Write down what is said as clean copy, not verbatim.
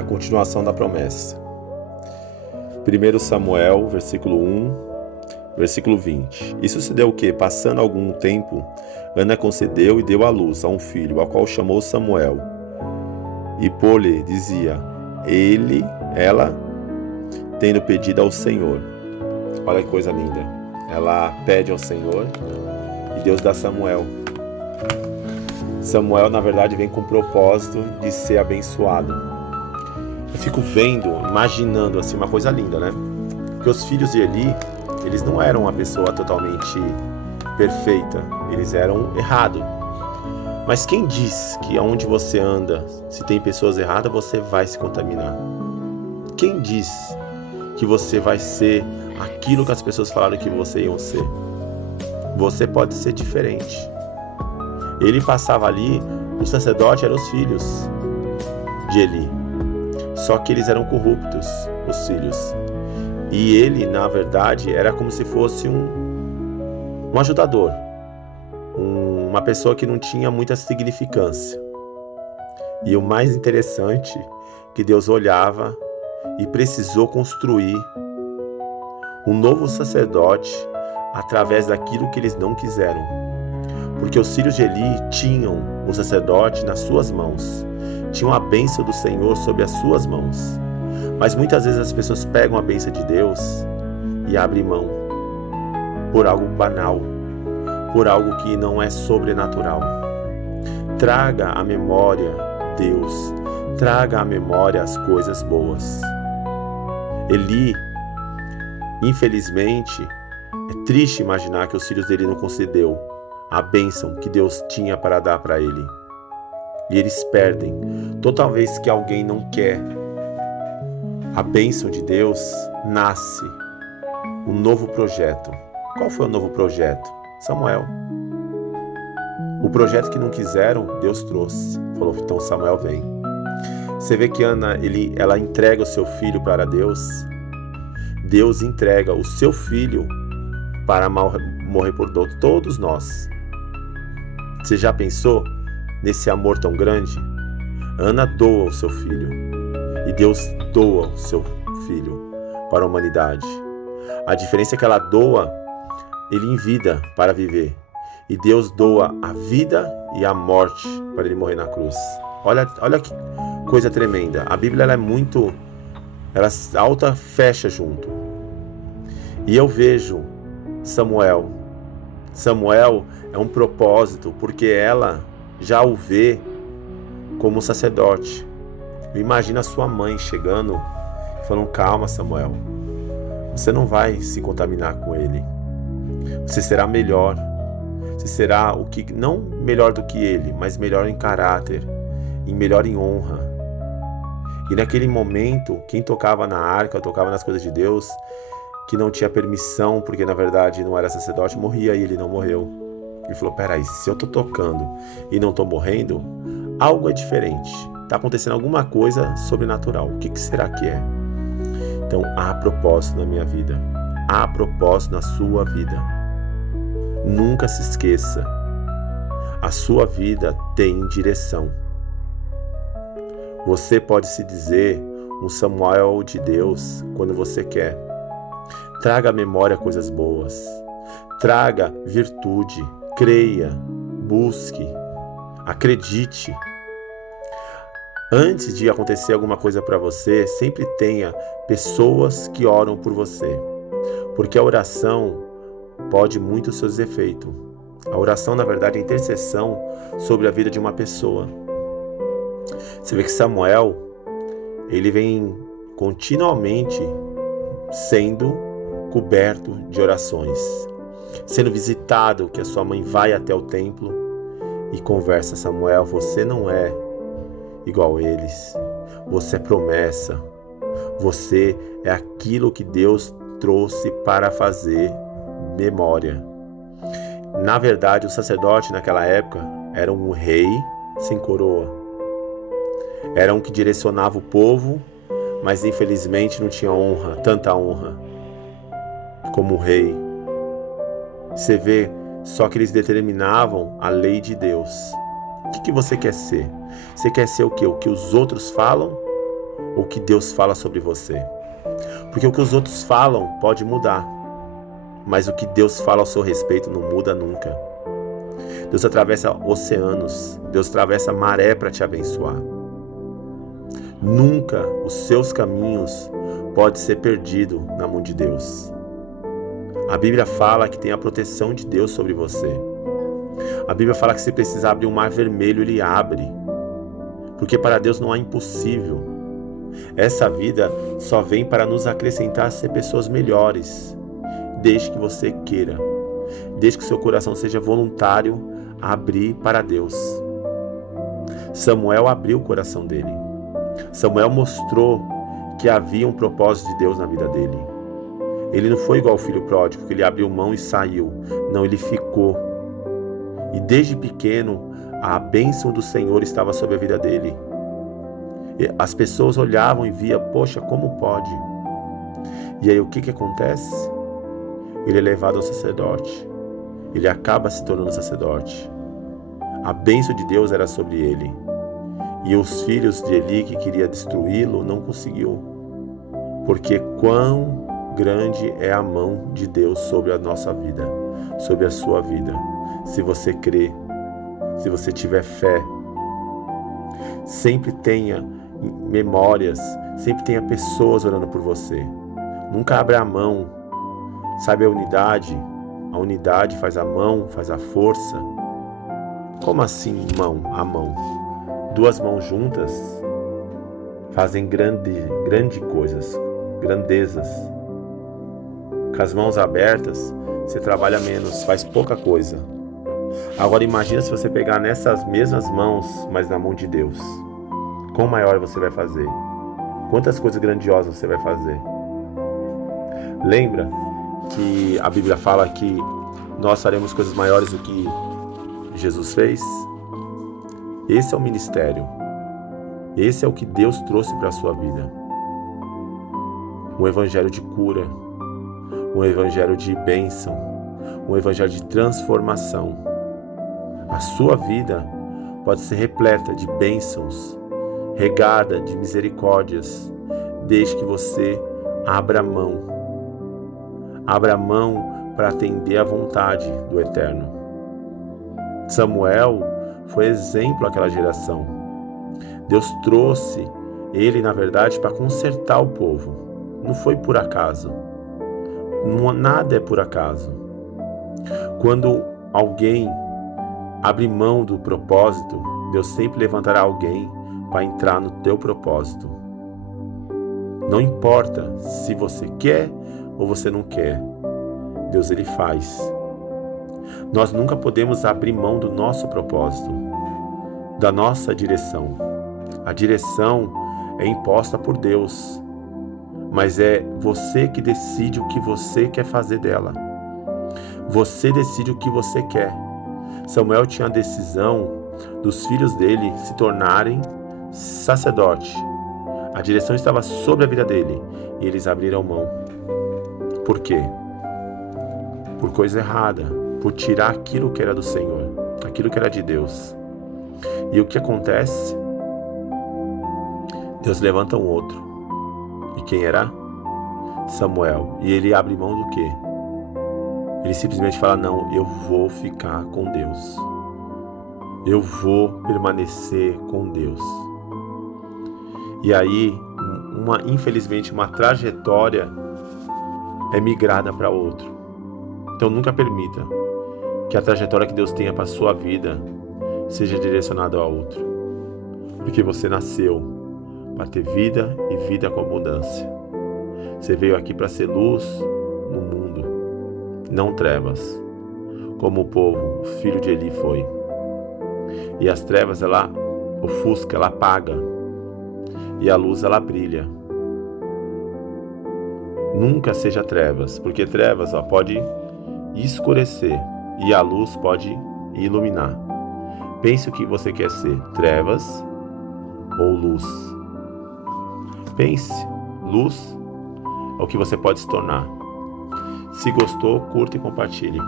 a continuação da promessa. 1 Samuel, versículo 1, versículo 20. E sucedeu que, passando algum tempo, Ana concebeu e deu à luz a um filho, ao qual chamou Samuel. E por-lhe dizia, ela, tendo pedido ao Senhor. Olha que coisa linda. Ela pede ao Senhor e Deus dá Samuel. Samuel, na verdade, vem com o propósito de ser abençoado. Eu fico vendo, imaginando assim, uma coisa linda, né? Porque os filhos de Eli, eles não eram uma pessoa totalmente perfeita. Eles eram errados. Mas quem diz que aonde você anda, se tem pessoas erradas, você vai se contaminar? Quem diz que você vai ser aquilo que as pessoas falaram que você ia ser? Você pode ser diferente. Ele passava ali, o sacerdote eram os filhos de Eli. Só que eles eram corruptos, os filhos. E ele, na verdade, era como se fosse um ajudador. Uma pessoa que não tinha muita significância. E o mais interessante, que Deus olhava e precisou construir um novo sacerdote através daquilo que eles não quiseram. Porque os filhos de Eli tinham o sacerdote nas suas mãos. Tinham a bênção do Senhor sobre as suas mãos. Mas muitas vezes as pessoas pegam a bênção de Deus e abrem mão por algo banal, por algo que não é sobrenatural. Traga à memória Deus, traga à memória as coisas boas. Eli, infelizmente, é triste imaginar que os filhos dele não concedeu a bênção que Deus tinha para dar para ele. E eles perdem. Toda vez que alguém não quer a bênção de Deus, nasce um novo projeto. Qual foi o novo projeto? Samuel. O projeto que não quiseram, Deus trouxe. Falou, então Samuel vem. Você vê que Ana, ela entrega o seu filho para Deus. Deus entrega o seu filho para morrer por todos nós. Você já pensou nesse amor tão grande? Ana doa o seu filho. E Deus doa o seu filho para a humanidade. A diferença é que ela doa ele em vida para viver. E Deus doa a vida e a morte para ele morrer na cruz. Olha que coisa tremenda. A Bíblia ela é muito... ela alta fecha junto. E eu vejo Samuel. Samuel é um propósito, porque ela já o vê como sacerdote. Imagina a sua mãe chegando e falando, calma Samuel, você não vai se contaminar com ele. Você será melhor. Você será o que não melhor do que ele, mas melhor em caráter, e melhor em honra. E naquele momento, quem tocava na arca, tocava nas coisas de Deus, que não tinha permissão, porque na verdade não era sacerdote, morria e ele não morreu. Ele falou, peraí, se eu tô tocando e não tô morrendo, algo é diferente. Tá acontecendo alguma coisa sobrenatural. O que será que é? Então, há propósito na minha vida. Há propósito na sua vida. Nunca se esqueça. A sua vida tem direção. Você pode se dizer um Samuel de Deus quando você quer. Traga à memória coisas boas. Traga virtude. Creia. Busque. Acredite. Antes de acontecer alguma coisa para você, sempre tenha pessoas que oram por você. Porque a oração pode muito seus efeitos. A oração, na verdade, é intercessão sobre a vida de uma pessoa. Você vê que Samuel, ele vem continuamente sendo coberto de orações. Sendo visitado, que a sua mãe vai até o templo e conversa, Samuel, você não é igual a eles. Você é promessa. Você é aquilo que Deus trouxe para fazer memória. Na verdade, o sacerdote naquela época era um rei sem coroa. Era um que direcionava o povo, mas infelizmente não tinha honra, tanta honra como o rei. Você vê, só que eles determinavam a lei de Deus. O que você quer ser? Você quer ser o quê? O que os outros falam? ou o que Deus fala sobre você. Porque o que os outros falam pode mudar, mas o que Deus fala ao seu respeito não muda nunca. Deus atravessa oceanos, Deus atravessa maré para te abençoar. Nunca os seus caminhos podem ser perdidos na mão de Deus. A Bíblia fala que tem a proteção de Deus sobre você. A Bíblia fala que se precisar abrir um mar vermelho, Ele abre. Porque para Deus não há impossível. Essa vida só vem para nos acrescentar a ser pessoas melhores. Desde que você queira. Desde que o seu coração seja voluntário a abrir para Deus. Samuel abriu o coração dele. Samuel mostrou que havia um propósito de Deus na vida dele. Ele não foi igual ao filho pródigo, que ele abriu mão e saiu. Não, ele ficou. E desde pequeno, a bênção do Senhor estava sobre a vida dele. E as pessoas olhavam e viam, poxa, como pode? E aí o que acontece? Ele é levado ao sacerdote. Ele acaba se tornando sacerdote. A bênção de Deus era sobre ele. E os filhos de Eli, que queria destruí-lo, não conseguiu. Porque quão grande é a mão de Deus sobre a nossa vida, sobre a sua vida. Se você crê, se você tiver fé, sempre tenha memórias, sempre tenha pessoas orando por você. Nunca abra a mão. Sabe a unidade? A unidade faz a mão, faz a força. Como assim a mão? Duas mãos juntas fazem grande coisas, grandezas. Com as mãos abertas, você trabalha menos, faz pouca coisa. Agora imagina se você pegar nessas mesmas mãos, mas na mão de Deus. Quão maior você vai fazer? Quantas coisas grandiosas você vai fazer? Lembra que a Bíblia fala que nós faremos coisas maiores do que Jesus fez? Esse é o ministério. Esse é o que Deus trouxe para a sua vida. Um evangelho de cura, um evangelho de bênção, um evangelho de transformação. A sua vida pode ser repleta de bênçãos, regada de misericórdias, desde que você abra mão. Abra mão para atender à vontade do Eterno. Samuel foi exemplo àquela geração. Deus trouxe ele, na verdade, para consertar o povo. Não foi por acaso. Nada é por acaso. Quando alguém abre mão do propósito, Deus sempre levantará alguém para entrar no teu propósito. Não importa se você quer ou você não quer. Deus, Ele faz. Nós nunca podemos abrir mão do nosso propósito, da nossa direção. A direção é imposta por Deus, mas é você que decide o que você quer fazer dela. Você decide o que você quer. Samuel tinha a decisão dos filhos dele se tornarem sacerdote. A direção estava sobre a vida dele e eles abriram mão. Por quê? Por coisa errada, por tirar aquilo que era do Senhor, aquilo que era de Deus. E o que acontece? Deus levanta um outro. E quem era? Samuel. E ele abre mão do quê? Ele simplesmente fala, não, eu vou ficar com Deus. Eu vou permanecer com Deus. E aí, infelizmente, uma trajetória é migrada para outro. Então nunca permita que a trajetória que Deus tenha para a sua vida seja direcionada a outro. Porque você nasceu para ter vida e vida com abundância. Você veio aqui para ser luz no mundo, não trevas, como o povo, o filho de Eli foi. E as trevas, ela ofusca, ela apaga. E a luz, ela brilha. Nunca seja trevas, porque trevas pode escurecer e a luz pode iluminar. Pense o que você quer ser, trevas ou luz. Pense, luz é o que você pode se tornar. Se gostou, curta e compartilhe.